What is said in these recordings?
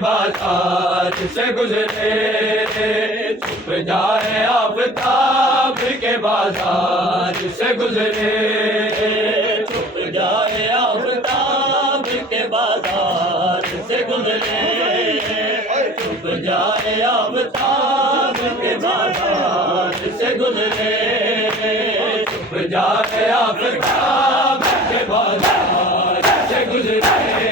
آفتاب کے سے گزرے۔ چھپ جائے آفتاب کے بازار سے گزرے۔ چھپ جائے آفتاب کے بازار سے گزرے۔ چھپ جائے آفتاب کے بازار سے گزرے۔ چھپ جائے آفتاب کے بازار سے گزرے۔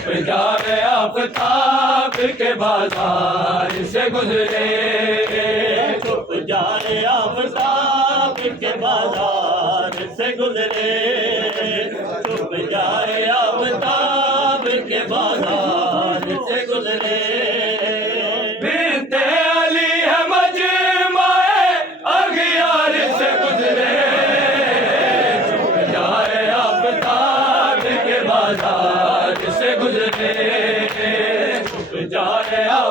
چھپ جائے آفتاب کے بازار سے گزرے چھپ جائے آفتاب کے بازار سے گزرے چھپ جائے آفتاب کے بازار سے گزرے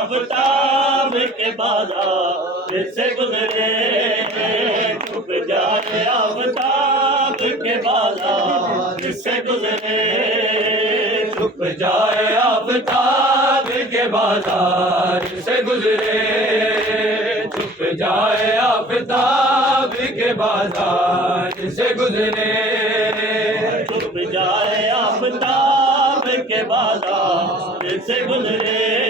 آفتاب کے بازار سے گزرے چھپ جائے آفتاب کے بازار سے گزرے چھپ جائے آفتاب کے بازار سے گزرے چھپ جائے آفتاب کے بازار سے گزرے چھپ جائے آفتاب کے بازار سے گزرے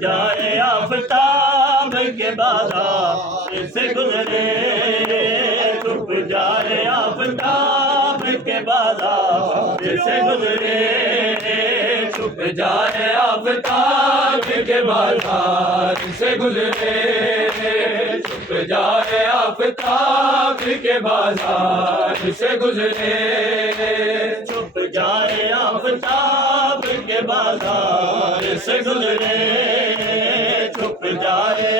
جائے آفتاب کے بازار سے گزرے ڈب جائے آفتاب کے بازار سے گزرے ڈب جائے آفتاب کے بازار سے گزرے ڈب جائے آفتاب کے بازار سے گزرے چھپ جائے آفتاب کے بازار سے گزرے۔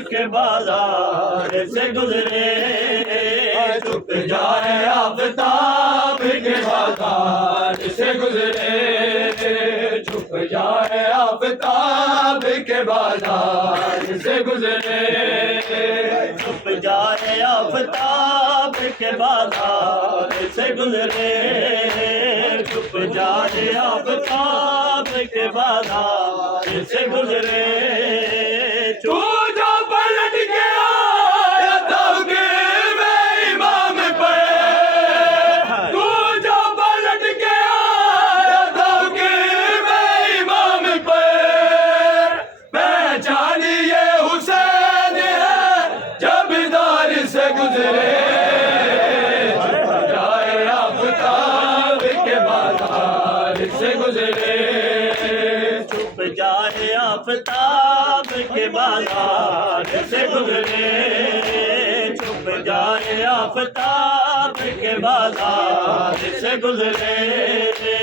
کے بازار سے گزرے چھپ جائے آفتاب کے بازار سے گزرے چھپ جائے آفتاب کے بازار سے گزرے چھپ جائے آفتاب کے بازار سے گزرے چھپ جائے آفتاب کے بازار سے گزرے آفتاب کے بازار سے گزرے چھپ جائے آفتاب کے بازار سے گزرے۔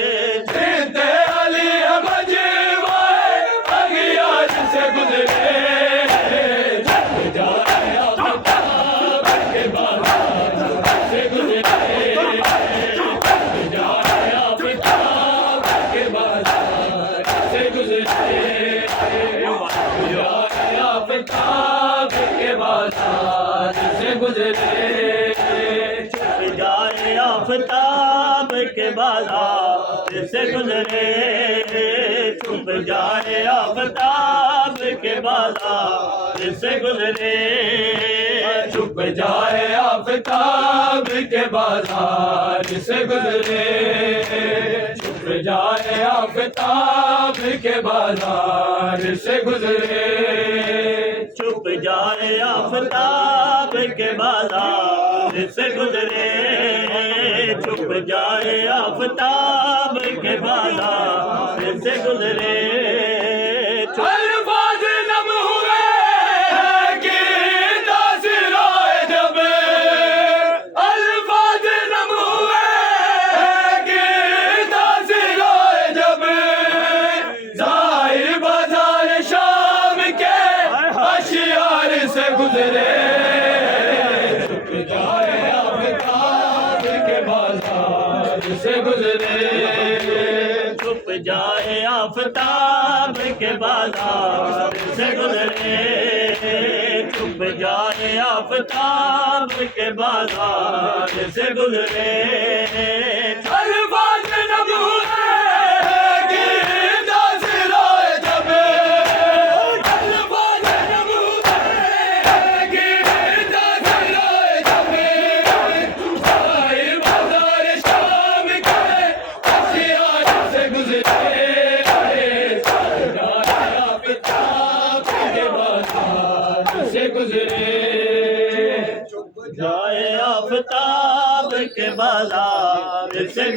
گزرے چھپ جائے آفتاب کے بازار سے گزرے۔ چھپ جائے آفتاب کے بازار سے گزرے۔ چھپ جائے آفتاب کے بازار سے گزرے۔ جائے آفتاب کے بازار سے گزرے۔ چھپ جائے آفتاب کے بازار سے گزرے۔ سے گزرے۔ چھپ جائے آفتاب کے بازار سے گزرے۔ چھپ جائے آفتاب کے بازار سے گزرے۔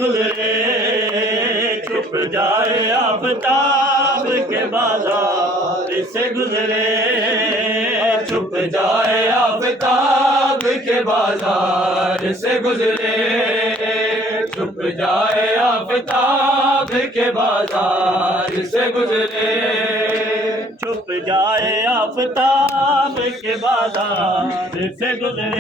گزرے چھپ جائے آفتاب کے بازار سے گزرے۔ چھپ جائے آفتاب کے بازار سے گزرے۔ چھپ جائے آفتاب کے بازار سے گزرے۔ چھپ جائے آفتاب کے بازار سے گزرے۔